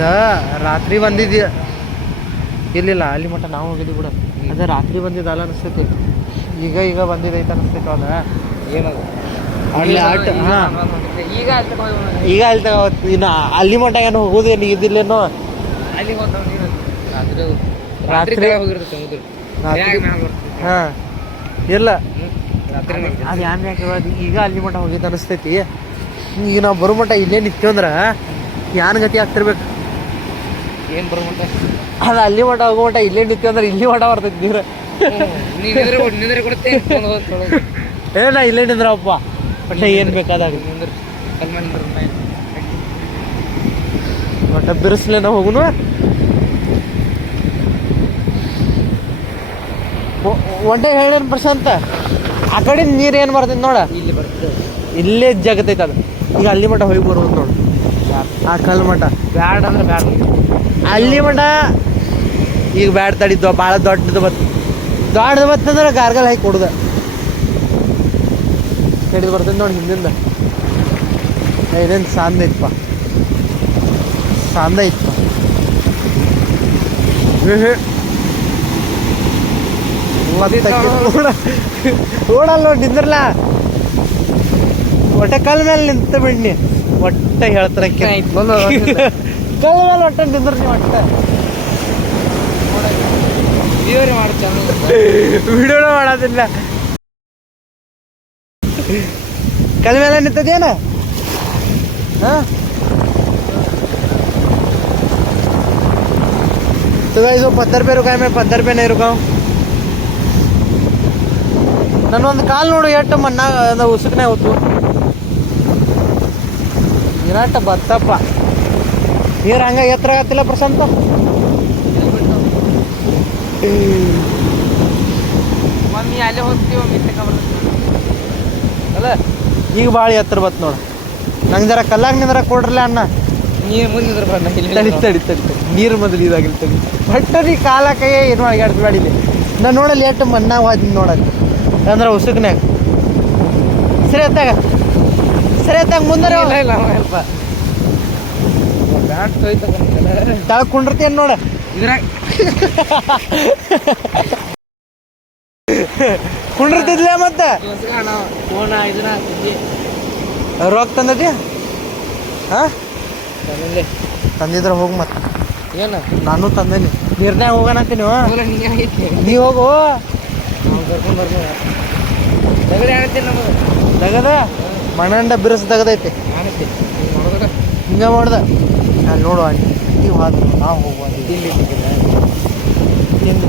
ಅದ ರಾತ್ರಿ ಬಂದಿದ್ಯ ಇಲ್ಲಿಲ್ಲ ಅಲ್ಲಿ ಮಟ್ಟ ನಾವು ಹೋಗಿದ್ವಿ ಕೂಡ ಅದ ರಾತ್ರಿ ಬಂದಿದ್ದಲ್ಲ ಅನಿಸ್ತೈತಿ ಈಗ ಬಂದಿದ್ದೈತೆ ಅನಿಸ್ತೈತಿ ಅದ ಏನದು ಅಲ್ಲಿ ಆಟ ಹಾಂ ಈಗ ಅಲ್ಲಿ ತಗೋ ಇನ್ನು ಅಲ್ಲಿ ಮಟ್ಟ ಏನು ಹೋಗೋದೇನು ಇದಿಲ್ಲೇನೋ ಅಲ್ಲಿ ರಾತ್ರಿ ಹೋಗಿರುತ್ತೆ ಸಮುದ್ರ ಹಾಂ ಇಲ್ಲ ರಾತ್ರಿ ಅದು ಯಾನ್ ಯಾಕೆ ಈಗ ಅಲ್ಲಿ ಮಟ್ಟ ಹೋಗಿದ್ದು ಅನಿಸ್ತೈತಿ ಈಗ ನಾವು ಬರೋ ಮಟ್ಟ ಇಲ್ಲೇ ನಿಂತೀವಂದ್ರೆ ಯಾನ್ ಗತಿ ಆಗ್ತಿರ್ಬೇಕು ಏನು ಬರೋಮಟ್ಟ ಅದು ಅಲ್ಲಿ ಮಟ್ಟ ಹೋಗೋ ಮಟ್ಟ ಇಲ್ಲೇ ನಿಂತೀವಂದ್ರೆ ಇಲ್ಲಿ ಮಟ್ಟ ಬರ್ತೈತಿ ನೀರು ನಿಂದ್ರೆ ಕೊಡುತ್ತೆ ಏನ ಇಲ್ಲೇ ನಿಂದ್ರಪ್ಪ ಒಟ್ಟ ಏನು ಬೇಕಾದಾಗ ಒಟ್ಟ ಬಿರುಸ್ಲೇನ ಹೋಗುನು ಒಂಟೆ ಹೇಳೇನು ಪ್ರಶಾಂತ ಆ ಕಡೆ ನೀರು ಏನು ಬರ್ತೈತಿ ನೋಡ ಇಲ್ಲಿ ಬರ್ತದೆ ಇಲ್ಲೇ ಜಗತೈತೆ ಅದು ಈಗ ಅಲ್ಲಿ ಮಟ್ಟ ಹೋಗಿ ಬರ್ಬೋದು ನೋಡು ಆ ಕಲ್ಲು ಮಠ ಬ್ಯಾಡ ಅಂದ್ರೆ ಬ್ಯಾಡ ಅಲ್ಲಿ ಮಠ ಈಗ ಬ್ಯಾಡ್ ತಡಿದ್ವ ಭಾಳ ದೊಡ್ಡದು ಬತ್ತಂದ್ರೆ ಗಾರ್ಗಲ್ ಹಾಕಿ ಕೊಡುದ ಹಿಡಿದು ಬರ್ತೈತೆ ನೋಡಿ ಹಿಂದಿಂದ ಇದೇನು ಸಾಂದ ಐತಪ್ಪ ಓಡಲ್ಲ ನೋಡಿ ನಿಂದ್ರಲ್ಲ ಒಟ್ಟೆ ಕಲ್ ಮೇಲೆ ನಿಂತ ಬಿಡ್ನಿ ಒಟ್ಟೆ ಹೇಳ್ತಾರೆ ಕಲ್ ಮೇಲೆ ಒಟ್ಟೆ ನಿಂದ್ರ ನೀವು ಒಟ್ಟೆ ವಿಡಿಯೋನ ಮಾಡೋದಿಲ್ಲ ಕಲ್ ಮೇಲೆ ನಿಂತದೇನ ಹಾಂ तो गाइस वो 70 रुपये रुका है मैं 70 रुपये नहीं रुका हूँ ನನ್ನೊಂದು ಕಾಲು ನೋಡು ಎಷ್ಟು ಮಣ್ಣಾಗ ಉಸುಕನೇ ಹೋತು ಇರಾಟ ಬತ್ತಪ್ಪ ನೀರು ಹಂಗ ಎತ್ತರ ಆಗತ್ತಿಲ್ಲ ಪ್ರಶಾಂತ ಮಮ್ಮಿ ಅಲ್ಲೇ ಹೋಗ್ತೀವಿ ಮಮ್ಮಿ ಅಲ್ಲ ಈಗ ಭಾಳ ಎತ್ತರ ಬತ್ತು ನೋಡು ನಂಗೆ ಜರ ಕಲ್ಲಾಗ ನಿಂದ್ರ ಕೊಡ್ರಲ್ಲ ಅಣ್ಣ ನೀರು ಮುಂದಿದ್ರೆ ತಡಿ ನೀರು ಮೊದಲು ಇದಾಗಿಲ್ಲ ತಡಿ ಬಟ್ಟರಿ ಕಾಲ ಕೈ ಏನು ಅಡ್ಸ್ಬೇಡಿಲಿ ನಾನು ನೋಡಲ್ಲಿ ಎಷ್ಟು ಮಣ್ಣಾಗ ಹೋದ್ನಿ ನೋಡಲ್ಲಿ ಅಂದ್ರೆ ಉಸುಕ್ನ್ಯಾಗ ಸರಿ ಎತ್ತಾಗ ಮುಂದೆ ಸ್ವಲ್ಪ ಬ್ಯಾಟ್ ತಳ ಕುಂಡಿರ್ತೇನು ನೋಡ ಇದ್ರಾಗ ಕುಂಡಿರ್ತಿದ್ಲೇ ಮತ್ತೆ ಫೋನ ಇದನ್ನ ರೊಕ್ಕ ತಂದತಿ ಹಾಂ ತಂದೆ ತಂದಿದ್ರೆ ಹೋಗಿ ಮತ್ತೆ ಏನು ನಾನು ತಂದೇನಿ ನೀರ್ನ್ಯಾಗ ಹೋಗೋಣಂತೀನಿ ನೀ ಹೋಗು ಕರ್ಕೊಂಡು ಬರ್ತೀನಿ ತಗಡೆ ಆಣತ್ತೀನಿ ನಮಗೆ ತಗದ ಮಣ್ಣಂಡ ಬಿರುಸು ತಗದೈತಿ ಆಣತ್ತಿ ನೋಡಿದ್ರೆ ಹಿಂಗೆ ಮಾಡ್ದ ನಾನು ನೋಡುವ ನೀವು ಹೋದ್ರು ನಾವು ಹೋಗುವ ತಿಂಡಿ ತಿಂದು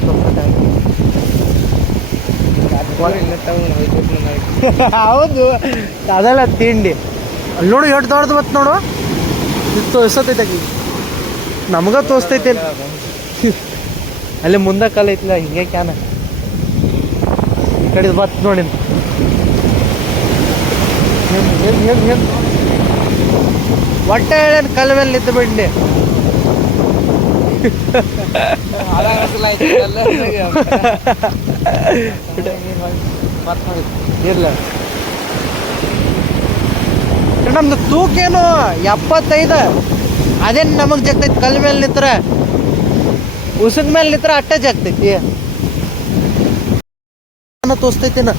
ಹೌದು ಅದೆಲ್ಲ ತಿಂಡಿ ಅಲ್ಲಿ ನೋಡು ಎಷ್ಟು ದೊಡ್ಡದು ಬತ್ತು ನೋಡು ಇದು ತೋರಿಸತೈತೆ ಆಕಿ ನಮ್ಗೆ ತೋರಿಸ್ತೈತೆ ಅಲ್ಲಿ ಮುಂದೆ ಕಾಲ ಐತಿಲ್ಲ ಹಿಂಗೆ ಕ್ಯಾನ ಈ ಕಡೆ ಬತ್ತು ನೋಡಿ ಒಟ್ಟೆ ಹೇಳೇನು ಕಲ್ಲ ಮೇಲೆ ನಿಂತು ಬಿಡ್ನಿ ಇರ್ಲ ನಮ್ದು ತೂಕೇನು 75 ಅದೇನು ನಮಗೆ ಜಗ್ತೈತಿ ಕಲ್ ಮೇಲೆ ನಿಂತ್ರ ಉಸುಕ್ ಮೇಲೆ ನಿಂತ್ರ ಅಟ್ಟೆ ಜಗ್ತೈತಿ ತೋರಿಸ್ತೈತಿ ನಾ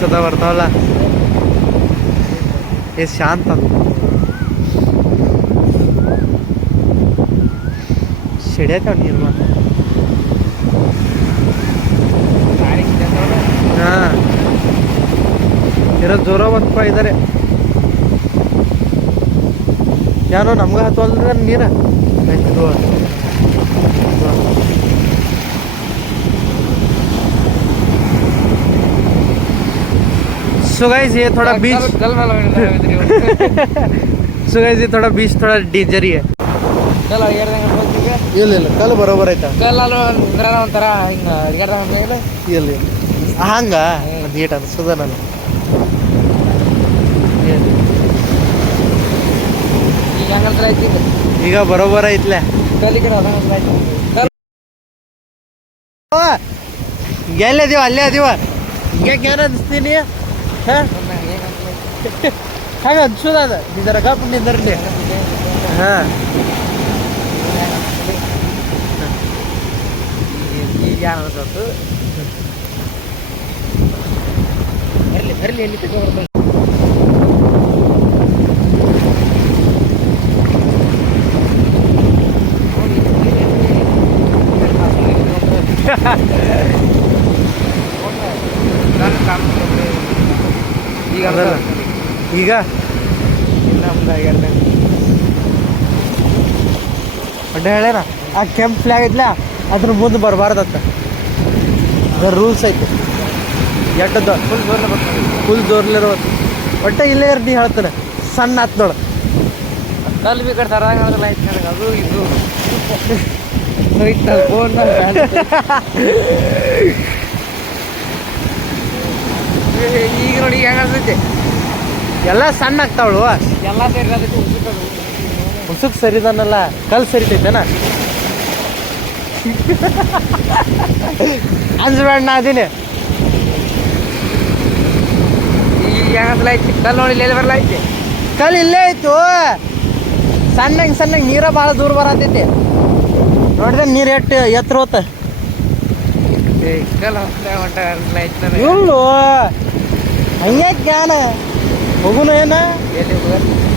ಸದಾ ಬರ್ತಾವಲ್ಲ ಎಷ್ಟು ಶಾಂತ ಅದು ಸಿಡಿಯತಾವ ನೀರು ಮಾತ್ರ ಹಾಂ ಇರೋದು ಜೋರ ಬಂತಪ್ಪ ಇದ್ದಾರೆ ಯಾರೋ ನಮ್ಗೆ ಹತ್ತುವಲ್ದ ನೀರು ಆಯ್ತು सो गाइस ये थोड़ा बीच सो गाइस ये थोड़ा बीच थोड़ा डेंजर ही है ಇಲ್ಲ ಕಲ್ ಬರೋಬರ್ ಆಯ್ತಾ ಒಂಥರ ಹಿಂಗೆ ಇಲ್ಲ ಹಂಗ ನೀಟ್ ಅನ್ಸದ ನಾನು ಈಗ ಹಂಗಂತ ಹತ್ರ ಐತಿ ಈಗ ಬರೋಬರ ಐತ್ಲೆ. ಕಲ್ಲಿ ಕಡೆ ಅದಂಗ ಆಯ್ತು. ಎಲ್ಲಿ ಅದೀವ ಅಲ್ಲೇ ಅದೀವ. ಹಿಂಗೆ ಏನ್ ಅನಿಸ್ತೀನಿ ಹಾಗೆ ಅನ್ಸೋದ ಅದ ನಿಂದರ ಗಪ್ ನಿಂದರ್ಲಿ. ಹಾಂ ಈಗ ಅನ್ಸತ್ತು ಬರಲಿ ಬರಲಿ ಎಲ್ಲಿ ತಗೊಂಡ್ಬರ್ತಾನೆ. ಈಗ ಅದಲ್ಲ ಈಗ ಅಡ್ಡ ಹೇಳ್ಯಾರ ಆ ಕೆಂಪ್ ಫ್ಲಾಗ್ ಐತ್ಲ ಅದ್ರ ಮುಂದೆ ಬರಬಾರ್ದತ್ತ. ಅದರ ರೂಲ್ಸ್ ಐತಿ. ಎಟ್ಟದ ಫುಲ್ ಜೋರ್ಲಿರೋ ಒಟ್ಟ ಇಲ್ಲೇ ನೀ ಹೇಳ್ತಾನೆ ಸಣ್ಣ ಆತ್ ನೋಡ. ಕಲ್ಲು ಬಿ ಕಡೆ ತರದಾಗ ಹೇಳಿದ್ರಲ್ಲ ಆಯ್ತು ನನಗೆ ಅದು ಇದು ಫೋನ್ ಈಗ ನೋಡಿ ಈಗ ಹೆಂಗೆ ಅನ್ಸೈತೆ ಎಲ್ಲ ಸಣ್ಣ ಆಗ್ತಾವಳು. ಎಲ್ಲ ಸೇರಿ ಅದಕ್ಕೆ ಉಸುಕ್ ಸರಿದಾನಲ್ಲ ಕಲ್ ಸರಿತೈತೇನ ಅನ್ಸ್ಬೇಡ ನಾ ಅದೀನಿ. ಈಗ ಹೆಂಗಸಲ ಐತಿ ಕಲ್ಲು ನೋಡಿ ಇಲ್ಲಿ ಬರಲ್ಲ ಐತಿ. ಕಲ್ ಇಲ್ಲೇ ಐತು ಸಣ್ಣಂಗೆ ಸಣ್ಣಂಗೆ ನೀರ ಭಾಳ ದೂರ ಬರತೈತಿ. ನೋಡಿದ್ರೆ ನೀರು ಎಷ್ಟು ಎತ್ತರ ಹೋತ ಕಲ್ಲು ಹೊಂಟ ಐತಿ ನನಗೆ. ಇಲ್ಲು ಹಂಗೆ ಜ್ಞಾನ ಹೋಗುನು ಏನ ಎಲ್ಲಿ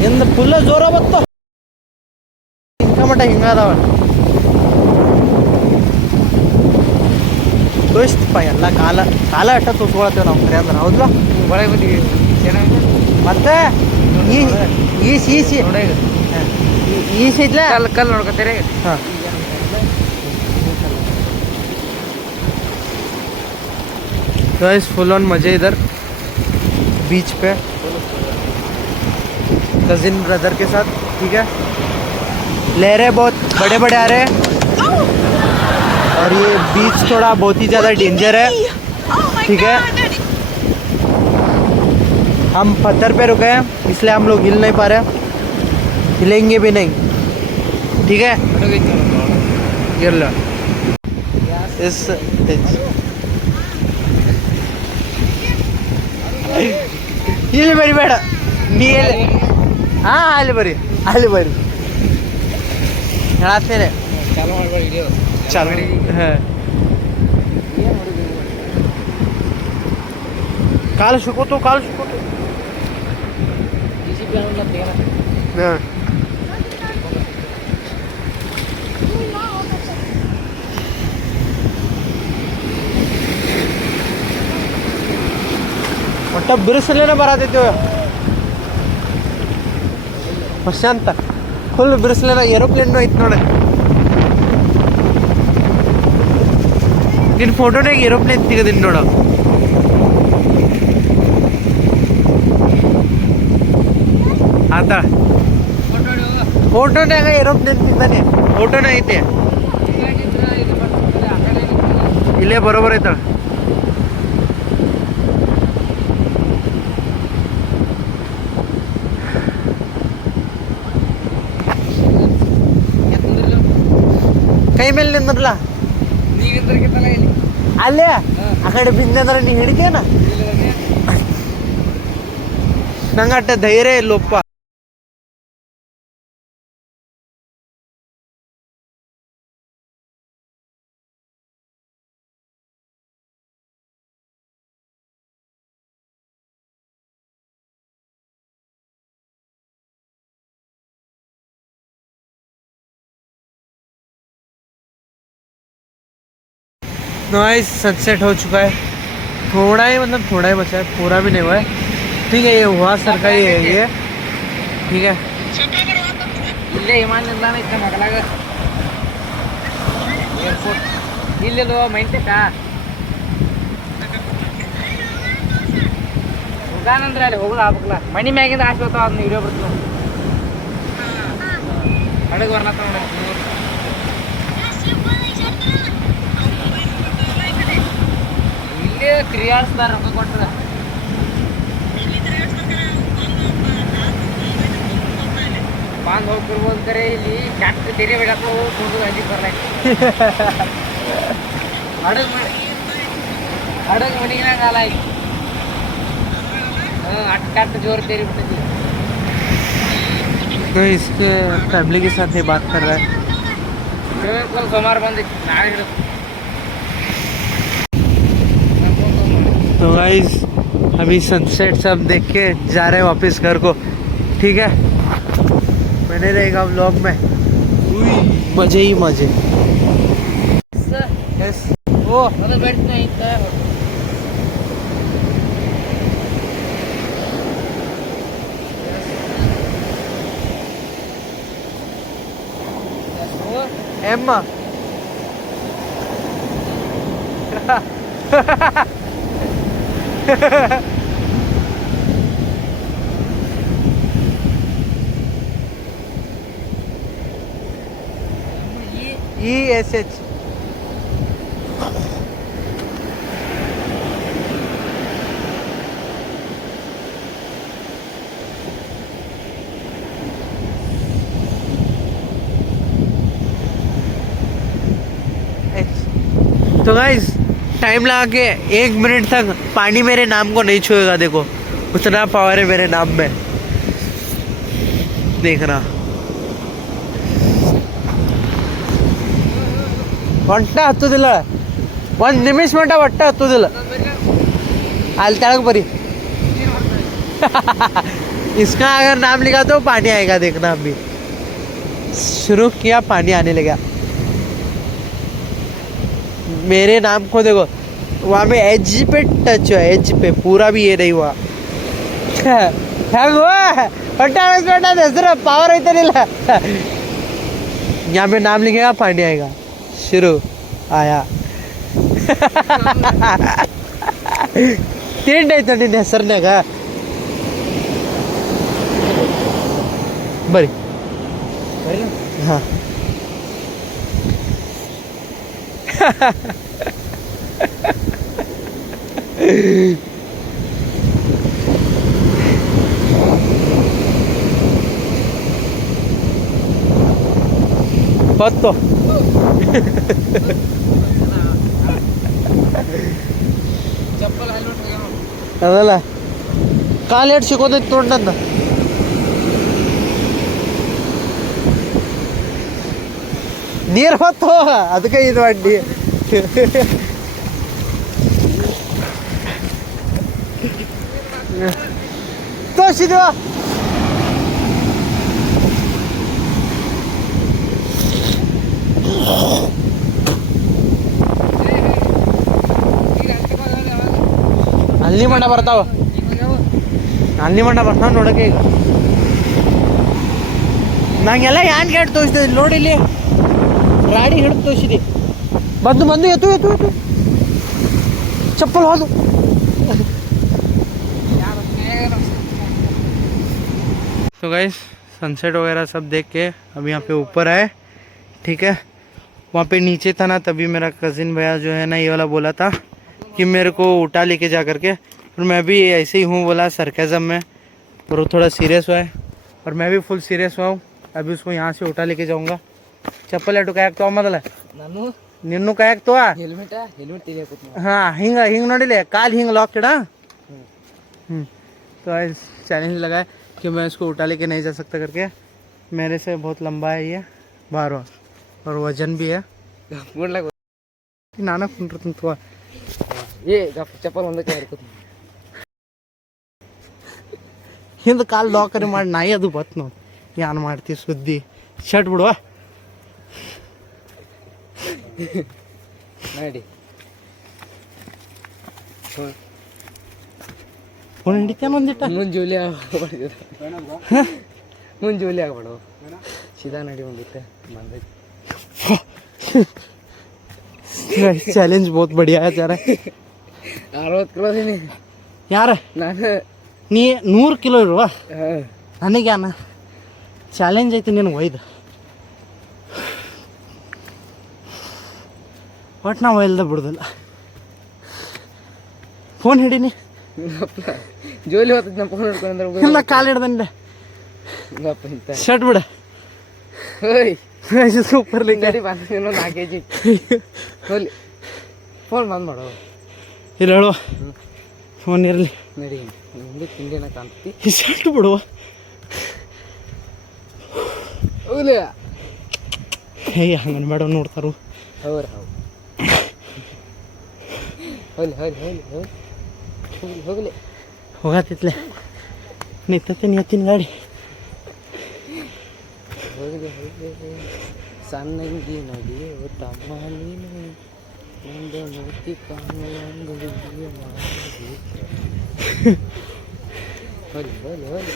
ಇಂದ ಫುಲ್ಲ ಜೋರ ಬತ್ತು ಮಟ್ಟ ಹಿಂಗದವ ತೋರಿಸ್ತಪ್ಪ ಎಲ್ಲ ಕಾಲ ಕಾಲ ಅಟ್ಟ ತೋರ್ಸ್ಕೊಳತ್ತೇವೆ ನಾವು ಕರೆ ಅಂದ್ರೆ ಹೌದಾ. ಒಳಗೆ ಬಂದಿವಿ ಚೆನ್ನಾಗಿ ಮತ್ತೆ ಈಸ್ ಈಸಿ ನೋಡಿ ಈಸ್ ಐತ್ಲ ಕಲ್ಲು ಕಲ್ಲು ನೋಡ್ಕೊತೀರಿ. ಹಾಂ गाइस फुल ऑन मजे इधर बीच पे कजिन ब्रदर के साथ. ठीक है लहरें बहुत बड़े बड़े आ रहे हैं और ये बीच थोड़ा बहुत ही ज़्यादा डेंजर है. ठीक है हम पत्थर पे रुके हैं इसलिए हम लोग हिल नहीं पा रहे, हिलेंगे भी नहीं. ठीक है गिर लो इस ಇಲ್ಲಿ ಬರಿ ಬೇಡ ನೀ ಎಲ್ಲಿ ಹಾಂ ಅಲ್ಲಿ ಬರಿ ಹೇಳತ್ತೇನೆ ಚಾಲು ಮಾಡ್ಬೇಡಿ ವಿಡಿಯೋ ಚಾಲು ಹಾಂ ಕಾಲು ಶಿಕೋತು ಹಾಂ ಒಟ್ಟ ಬಿರುಸಲೇನೆ ಬರತೈತಿ ಪ್ರಶಾಂತ ಫುಲ್ ಬಿರುಸಲೇನ ಏರೋಪ್ಲೇನ್ ಐತಿ ನೋಡಿ. ನಿನ್ನ ಫೋಟೋನಾಗ ಏರೋಪ್ಲೇನ್ ತೆಗೆದಿನಿ ನೋಡು. ಆತ ಫೋಟೋನಾಗ ಏರೋಪ್ಲೇನ್ ತಿಂದಾನೆ ಫೋಟೋನ ಐತೆ ಇಲ್ಲೇ ಬರೋಬರ್ ಐತಳ. ಕೈ ಮೇಲೆ ನಿಂದ್ರಲ್ಲ ನೀವಿಂದ್ರಕ್ಕಿಂತಲ್ಲ ಇಲ್ಲಿ ಅಲ್ಲೇ ಆ ಕಡೆ ಬಿದ್ದಂದ್ರೆ ನೀ ಹಿಡಿತೇನ ನಂಗಟ್ಟ ಧೈರ್ಯ ಇಲ್ಲಪ್ಪ. नॉइस सनसेट हो चुका है. थोड़ा ही मतलब थोड़ा ही बचा है, पूरा भी नहीं हुआ है. ठीक है ये हुआ सर का ही है ये. ठीक है ಇಲ್ಲೇ ವಿಮಾನ ನಿಲ್ದಾಣ ಐತೆ ಮಗಲಾಗ ಏರ್ಪೋರ್ಟ್ ಇಲ್ಲೆಲ್ಲೋ ಮೈಂಟೆಕ ಹೋಗಾನಂದ್ರೆ ಅಲ್ಲಿ ಹೋಗೋದು ಆಗ್ಬೇಕಲ್ಲ ಮನಿ ಮ್ಯಾಗಿಂದ ಆಸೆ ಬರ್ತಾವ ಅದನ್ನ ವಿಡಿಯೋ ಬರ್ತೀವಿ ಹಡಗ ಬರ್ಲತ್ತ ನೋಡಿ. ಇಲ್ಲೇ ತಿರುಗಾಡಿಸ್ತಾರ ರೊಕ್ಕ ಕೊಟ್ಟರೆ ಬಂದು ಹೋಗ್ತಿರ್ಬೋದು ಕರೆ ಇಲ್ಲಿ ಕ್ಯಾಟ್ ತೆರಿ ಬೇಡಪ್ಪ ಹೋಗಿ ಅಂಜಿಗೆ ಬರ್ಲಾಕ ಅಡಗ್ ಮಡಿಗಿನಾಗ ಹಾಲ ಆಯ್ತು ಅಟ್ ಕ್ಯಾಟ್ ಜೋರು ತೆರಿ ಬಿಟ್ಟಿದ್ವಿ तो इसके फैमिली के साथ ये बात कर रहा है सोमवार ಬಂದಿತ್ತು ನಾಳೆ ಹಿಡಿದು तो गाइस अभी सनसेट सब देख के जा रहे हैं वापस घर को ठीक है बने रहेगा व्लॉग में मजे ही मजे यस ಓ ಅದು ಬೆಡ್ನ ಇತ್ತ Emma ESH तो गाइस टाइम लगा के 1 मिनट तक पानी मेरे नाम को नहीं छुएगा देखो उतना पावर है मेरे नाम में देखना ಒಟ್ಟ ಹತ್ತುದಿಲ್ಲ 1 ನಿಮಿಷ ಮಟ್ಟ ಒಟ್ಟ ಹತ್ತುದಿಲ್ಲ ಅಲ್ಲಿ ತಳಗೆ ಬरी इसका अगर नाम लिखा तो पानी आएगा देखना अभी शुरू किया पानी आने लगा मेरे नाम को देखो वहाँ पे एज पे टच हुआ एज पे पूरा भी ये नहीं हुआ पावर नहीं यहाँ पे नाम लिखेगा पानी आएगा शुरू आया ತಿಂಡಿ ಆಯ್ತು ನಿನ್ನ ಹೆಸರ್ನಾಗ ಬರ್ರಿ ಹಾಂ ಹೊತ್ತು ಚಪ್ಪಲ್ ಹೆಲ್ಮೆಟ್ ಅದಲ್ಲ ಕಾಲು ಎರಡು ಸಿಗೋದೈತೆ ನೋಡಿ ನನ್ನ ನೀರು ಹೊತ್ತು ಅದಕ್ಕೆ ಇದು ಅಡ್ಡಿ ತೋರಿಸಿದ್ವಾ ಅಲ್ಲಿ ಮಣ್ಣ ಬರ್ತಾವ ಅಲ್ಲಿ ಮಣ್ಣ ಬರ್ತಾವ ನೋಡಕ್ಕೆ ಈಗ ನಂಗೆಲ್ಲ ಯಾನ್ ಗೇಟ್ ತೋರಿಸ್ತಿದ್ದೆ ನೋಡಿ ಇಲ್ಲಿ ಗಾಡಿ ಹಿಡಿದು ತೋರಿಸಿದೆ ಬಂದು ಬಂದು ಎತ್ತು ಎತ್ತು ಎತ್ತು चप्पल हो दो तो गाइस सनसेट वगैरह सब देख के अब यहाँ पे ऊपर आए ठीक है वहाँ पे नीचे था ना तभी मेरा कज़िन भैया जो है ना ये वाला बोला था कि मेरे को उठा लेके जा करके और मैं भी ऐसे ही हूँ बोला सरकाज़म में और वो थोड़ा सीरियस हुआ है और मैं भी फुल सीरियस हुआ हूँ अभी उसको यहाँ से उठा लेके जाऊँगा चप्पल है कायक तो ಮೊದಲ ನಾನು ನಿನ್ನೂ ಕಾಯಕ್ तो ಹೆಲ್ಮೆಟ್ ತೆಗಿಯಕತ್ತೀನಿ हाँ हिंग हिंग नोडिले काल हिंग लॉक चढ़ा तो चैलेंज लगा है कि मैं इसको उठा लेके नहीं जा सकता करके मेरे से बहुत लंबा है ये बार और वजन भी है ಗುಡ್ಲಾಗ नाना कुंट्रतंतुआ ಏ ಚಪ್ಪಲ್ ಒಂದಕ್ಕೆ ಹರ್ಕೋತೀನಿ ಹಿಂದೆ ಕಾಲು ಲಾಕರಿ ಮಾಡಿ ನಾಯಿ ಅದು ಬತ್ ನೋಡಿ ಯಾನ್ ಮಾಡ್ತಿ ಸುದ್ದಿ ಶರ್ಟ್ ಬಿಡುವ ನೋಡಿ ಫೋನ್ ಹಿಡಿತೇನೆ ಒಂದಿಟ್ಟ ಮುಂಜೂಲಿ ಮುಂಜೂಲಿ ಆಗ್ಬೇಡು ಸೀದಾ ನಡಿ ಒಂದಿಟ್ಟು ಬಂದೈತಿ चैलेंज बहुत बढ़िया है जरा 60 ಕಿಲೋ ಇದೀನಿ ಯಾರ ನಾನು ನೀ 100 ಕಿಲೋ ಇರುವ ಹಾಂ ನನಗ್ಯಾನ ಚಾಲೆಂಜ್ ಐತಿ ನೀನು ಒಯ್ದು ಒಟ್ಟು ನಾವು ಒಯ್ಲ್ದ ಬಿಡುದಿಲ್ಲ ಫೋನ್ ಹಿಡೀನಿ ಜೋಲಿ ಹೋಗ್ತೈತಿ ನಮ್ಮ ಫೋನ್ ಹಿಡ್ಕೊಂಡ್ರೆ ಇಲ್ಲ ಕಾಲು ಹಿಡ್ದಂಡೆ ಗಪ್ಪ ಇಂತ ಶರ್ಟ್ ಬಿಡ ಓಯ್ इसके ऊपर लेके ನಡಿ ಬಂದು ಇನ್ನೊಂದು 4 kg ಹೋಲಿ ಫೋನ್ ಬಂದ್ ಮಾಡೋ ಇಲ್ಲ ಹೇಳುವ ಫೋನ್ ಇರಲಿ ನಡಿ ನಿಂದು ತಿಂಡಿನ ಕಾಣ್ತಿ ಇಷ್ಟು ಬಿಡುವ ಹೋಗ್ಲಿ ಏಯ್ ಹಂಗನ್ ಬೇಡ ನೋಡ್ತಾರು ಹೌರ ಹೌದು ಹೋಗ್ಲಿ ಹೋಗ್ಲಿ ಹೋಗ್ಲಿ ಹೋಗ್ಲಿ ಹೋಗ್ಲಿ ಹೋಗತ್ತಿತ್ಲೆ ನಿಂತೀನಿ ಎತ್ತಿನ ಗಾಡಿ ಹೋಗ್ಲಿ ಹೋಗ್ಲಿ ಸಣ್ಣಂಗಿ ನೋಡಿ ತಮ್ಮ ನೀನು ಮುಂದೆ ಮೂರ್ತಿ ಕಾಣುವಂದು ಹೋಗ್ಲಿ ಹೋಗ್ಲಿ ಹೋಗ್ಲಿ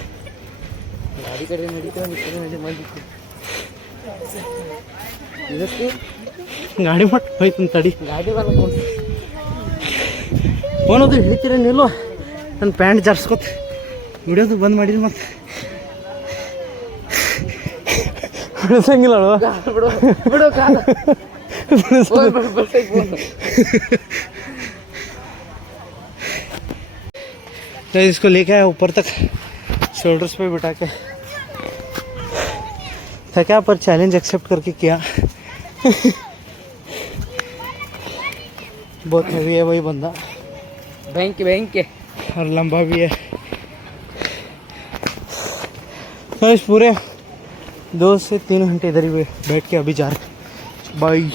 ಗಾಡಿ ಕಡೆ ನಡೀತಾವೆ ನಿಂತು ನಡಿ ಬಂದಿತ್ತು ನಿಲ್ಲಿಸ್ತಿ ಗಾಡಿ ಮಟ್ಟ ಹೋಯ್ತು ತಡಿ ಗಾಡಿ ಬಂದ್ಕೊಂಡು ಫೋನದು ಹಿಡಿತೀರ ನಿಲ್ವ ನನ್ನ ಪ್ಯಾಂಟ್ ಜಾರ್ಸ್ಕೊತ ಹಿಡಿಯೋದು ಬಂದ್ ಮಾಡಿರಿ ಮತ್ತೆ ಬಿಡಿಸಂಗಿಲ್ಲ ಅಲ್ವ ಬಿಡು ಬಿಡು ಕಾಲ इसको लेके आया ऊपर तक शोल्डर्स पे बिठा के थका पर चैलेंज एक्सेप्ट करके किया बहुत हैवी है वही बंदा बैंक बैंक और लंबा भी है तो इस पूरे 2 से 3 घंटे इधर ही बैठ के अभी जा रहे बाई